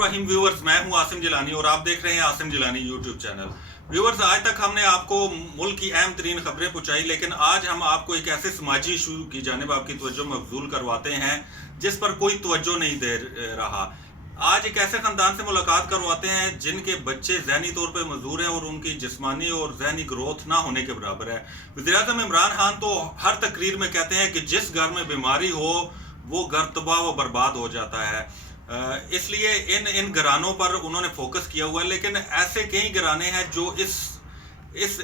रहीम viewers, मैं हूं आसिम जिलानी और आप देख रहे हैं Asim Jilani YouTube channel. Viewers, आज तक हमने आपको मुल्क की अहम तरीन खबरें पहुंचाई, लेकिन आज हम आपको एक ऐसे समाजी इशू की जानिब आपकी तवज्जो मबजूल करवाते हैं जिस पर कोई तवज्जो नहीं दे रहा। आज एक ऐसे ख़ानदान से मुलाकात करवाते हैं जिनके बच्चे ज़हनी तौर पर मजबूर हैं और उनकी जिस्मानी और ज़हनी ग्रोथ ना होने के बराबर है। वज़ीर-ए-आज़म इमरान खान तो हर तकरीर में कहते हैं कि जिस घर में बीमारी हो वो घर तबाह व बर्बाद हो जाता है। इसलिए इन घरानों पर उन्होंने फोकस किया हुआ है, लेकिन ऐसे कई घराने हैं जो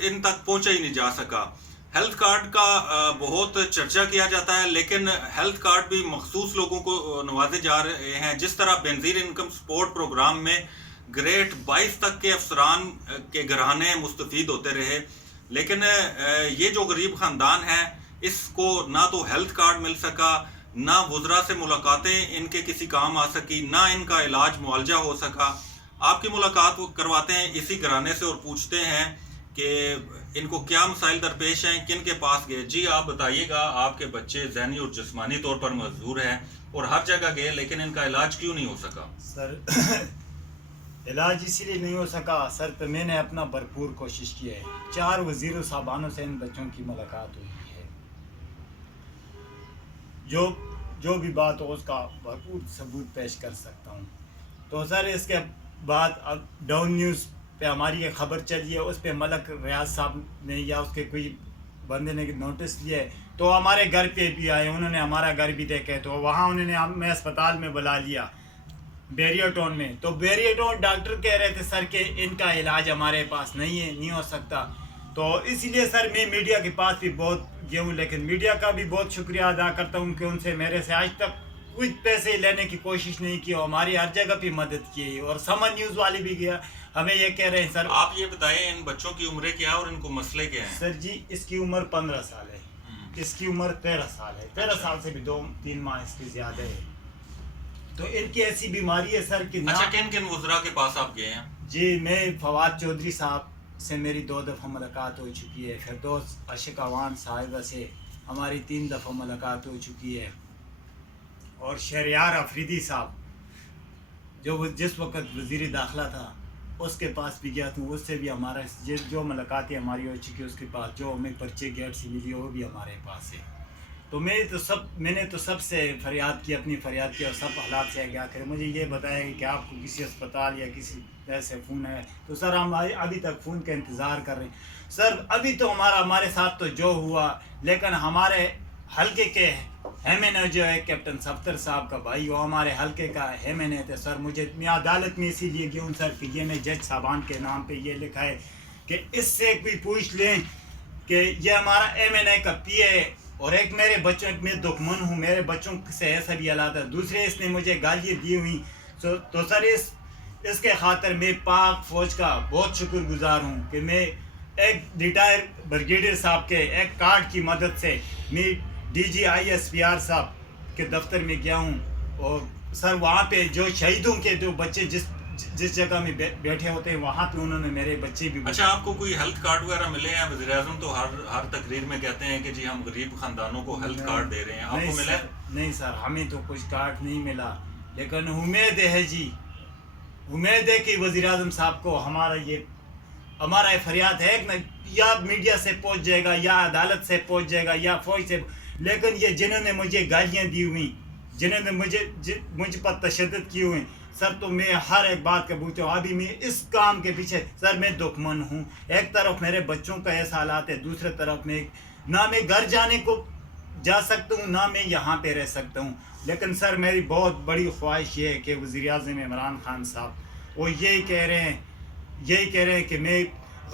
इन तक पहुंचा ही नहीं जा सका। हेल्थ कार्ड का बहुत चर्चा किया जाता है, लेकिन हेल्थ कार्ड भी मखसूस लोगों को नवाजे जा रहे हैं। जिस तरह बेनज़ीर इनकम सपोर्ट प्रोग्राम में ग्रेड 22 तक के अफसरान के घराने मुस्तफीद होते रहे, लेकिन ये जो गरीब ख़ानदान है इसको ना तो हेल्थ कार्ड मिल सका, ना वुज़रा से मुलाकातें इनके किसी काम आ सकी, ना इनका इलाज मुआवजा हो सका। आपकी मुलाकात करवाते हैं इसी घराने से और पूछते हैं कि इनको क्या मसाइल दरपेश हैं, किन के पास गए। जी आप बताइएगा, आपके बच्चे ज़हनी और जिस्मानी तौर पर मजबूर हैं और हर जगह गए, लेकिन इनका इलाज क्यों नहीं हो सका? सर इलाज इसीलिए नहीं हो सका सर, तो मैंने अपना भरपूर कोशिश की है। 4 वज़ीरों साहबानों से इन बच्चों की मुलाकात हुई है। जो भी बात हो उसका भरपूर सबूत पेश कर सकता हूँ। तो सर इसके बाद अब डाउन न्यूज़ पे हमारी ये खबर चली है, उस पे मलक रियाज साहब ने या उसके कोई बंदे ने नोटिस लिया है, तो हमारे घर पे भी आए, उन्होंने हमारा घर भी देखे। तो वहाँ उन्होंने हमें अस्पताल में बुला लिया बैरियर टाउन में। तो बैरियर टाउन डॉक्टर कह रहे थे सर कि इनका इलाज हमारे पास नहीं है, नहीं हो सकता। तो इसीलिए सर मैं मीडिया के पास भी बहुत गया हूँ, लेकिन मीडिया का भी बहुत शुक्रिया अदा करता हूँ कि उनसे मेरे से आज तक कुछ पैसे लेने की कोशिश नहीं की, हमारी हर जगह पे मदद की। और समन न्यूज़ वाले भी गया, हमें ये कह रहे हैं सर। आप ये बताएं इन बच्चों की उम्र क्या है और इनको मसले क्या हैं? सर जी इसकी उम्र 15 साल है, इसकी उम्र 13 साल है। 13 साल से भी 2-3 माह इसकी ज़्यादा है। तो इनकी ऐसी बीमारी है सर कि अच्छा, किन किन वुज़रा के पास आप गए हैं? जी मैं फवाद चौधरी साहब से मेरी 2 दफ़ा मुलाकात हो चुकी है। फिरदौस आशिक अवान साहिबा से हमारी 3 दफ़ा मुलाकात हो चुकी है। और शहरयार अफरीदी साहब जो जिस वक्त वज़ीर दाखिला था उसके पास भी गया था, उससे भी हमारा जो मुलाकातें हमारी हो चुकी है। उसके पास जो हमें पर्चे गेट से मिली वो भी हमारे पास है। तो मैंने तो सबसे फरियाद की, अपनी फरियाद की और सब हालात से क्या करें। मुझे ये बताया कि आपको किसी अस्पताल या किसी ऐसे फ़ोन है, तो सर हम अभी तक फ़ोन का इंतज़ार कर रहे हैं। सर अभी तो हमारे साथ तो जो हुआ, लेकिन हमारे हल्के के हेमन जो है कैप्टन सफ्तर साहब का भाई, वो हमारे हल्के का हेमन है। तो सर मैं अदालत में इसीलिए गया हूँ सर कि ये मैं जज साहबान के नाम पे ये लिखा है कि इससे भी पूछ लें कि ये हमारा MNA का PA है और एक मेरे बच्चों में दुश्मन हूँ, मेरे बच्चों से ऐसा भी हालात है। दूसरे इसने मुझे गालियाँ दी हुई। तो सर इसके खातिर मैं पाक फ़ौज का बहुत शुक्रगुजार हूँ कि मैं एक रिटायर ब्रिगेडियर साहब के एक कार्ड की मदद से मैं DG/ISPR साहब के दफ्तर में गया हूँ। और सर वहाँ पे जो शहीदों के जो बच्चे जिस जगह में बैठे होते हैं वहाँ पे उन्होंने मेरे बच्चे भी। अच्छा, आपको कोई हेल्थ कार्ड वगैरह मिले हैं? वज़ीर-ए-आज़म तो हर तकरीर में कहते हैं कि जी हम गरीब खानदानों को हेल्थ कार्ड दे रहे हैं, आपको मिला? नहीं सर, हमें तो कुछ कार्ड नहीं मिला, लेकिन उम्मीद है जी, उम्मीद है कि वज़ीर-ए-आज़म साहब को हमारा फरियाद है कि या मीडिया से पहुंच जाएगा या अदालत से पहुंच जाएगा या फौज से। लेकिन ये जिन्होंने मुझे गालियां दी हुई, जिन्होंने मुझ पर तशद्दुद किए हुए सर, तो मैं हर एक बात का पूछता हूँ। अभी मैं इस काम के पीछे सर मैं दुश्मन हूँ। एक तरफ मेरे बच्चों का ऐसा हालात है, दूसरे तरफ ना मैं घर जाने को जा सकता हूँ, ना मैं यहाँ पे रह सकता हूँ। लेकिन सर मेरी बहुत बड़ी ख्वाहिश ये है कि वज़ीर-ए-आज़म इमरान खान साहब वो यही कह रहे हैं कि मैं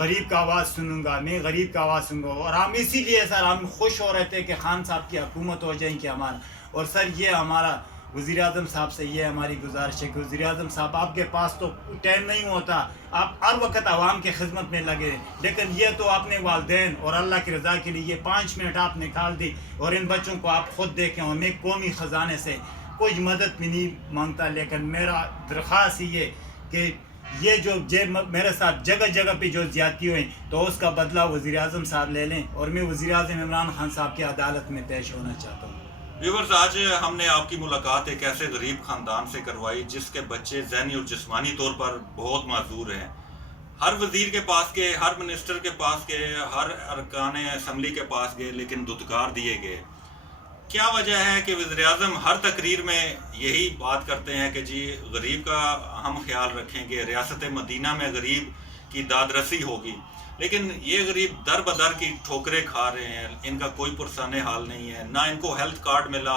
गरीब का आवाज़ सुनूंगा, मैं गरीब का आवाज़ सुनूंगा। और हम इसीलिए सर हम खुश हो रहे थे कि खान साहब की हुकूमत हो जाएगी हमारा। और सर ये हमारा वज़ीर-ए-आज़म साहब से ये हमारी गुजारिश है कि वज़ीर-ए-आज़म साहब आपके पास तो टाइम नहीं होता, आप हर वक्त आवाम की खिदमत में लगे, लेकिन ये तो अपने वालदैन और अल्लाह की रज़ा के लिए ये 5 मिनट आप निकाल दी और इन बच्चों को आप ख़ुद देखें। और मैं कौमी ख़जाने से कोई मदद भी नहीं मांगता, लेकिन मेरा दरख्वास्त ये कि ये जो मेरे साथ जगह जगह पे जो ज़्यादती हुई तो उसका बदला वज़ीर-ए-आज़म साहब ले लें और मैं वज़ीर-ए-आज़म इमरान खान साहब की अदालत में पेश होना चाहता हूँ। व्यूवर्स, आज हमने आपकी मुलाकात एक ऐसे गरीब ख़ानदान से करवाई जिसके बच्चे ज़हनी और जिस्मानी तौर पर बहुत माजूर हैं। हर वज़ीर के पास गए, हर मिनिस्टर के पास गए, हर अरकान असम्बली के पास गए, लेकिन दुत्कार दिए गए। क्या वजह है कि वज़ीर-ए-आज़म हर तकरीर में यही बात करते हैं कि जी गरीब का हम ख्याल रखेंगे, रियासत मदीना में गरीब की दादरसी होगी, लेकिन ये गरीब दर बदर की ठोकरें खा रहे हैं, इनका कोई पुरसाने हाल नहीं है, ना इनको हेल्थ कार्ड मिला,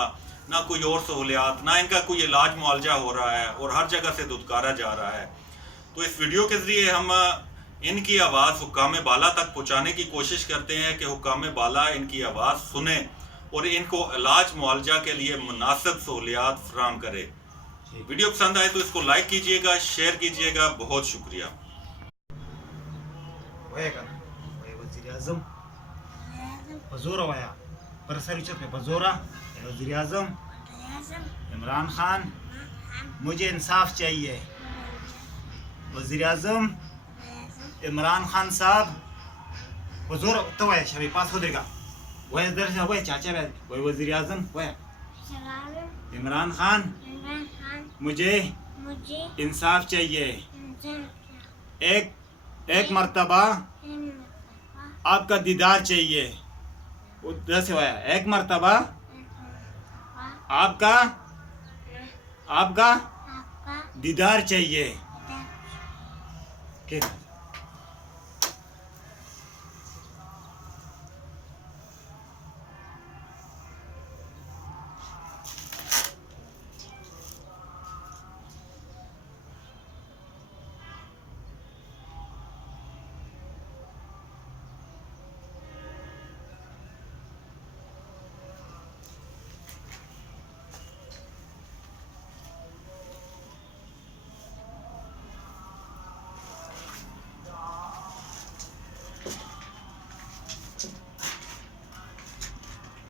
ना कोई और सहूलियात, ना इनका कोई इलाज मुआवजा हो रहा है और हर जगह से दुत्कारा जा रहा है। तो इस वीडियो के ज़रिए हम इनकी आवाज़ हुक्काम बाला तक पहुँचाने की कोशिश करते हैं कि हुक्काम बाला इनकी आवाज़ सुने और इनको इलाज मुआवजा के लिए मुनासिब सहूलियात फराहम करे। वीडियो पसंद आए तो इसको लाइक कीजिएगा, शेयर कीजिएगा। बहुत शुक्रिया। वज़ीर-ए-आज़म बज़ोरा वाया परसरिचत में बज़ोरा वज़ीर-ए-आज़म इमरान खान, मुझे इंसाफ चाहिए। वज़ीर-ए-आज़म इमरान खान साहब बज़ोरा तो वाया शबी पास हो देगा वह इधर से वह चाचा वह वज़ीर-ए-आज़म वह इमरान खान, मुझे इंसाफ चाहिए। एक मर्तबा आपका दीदार चाहिए। उधर से आया एक मर्तबा आपका दीदार चाहिए।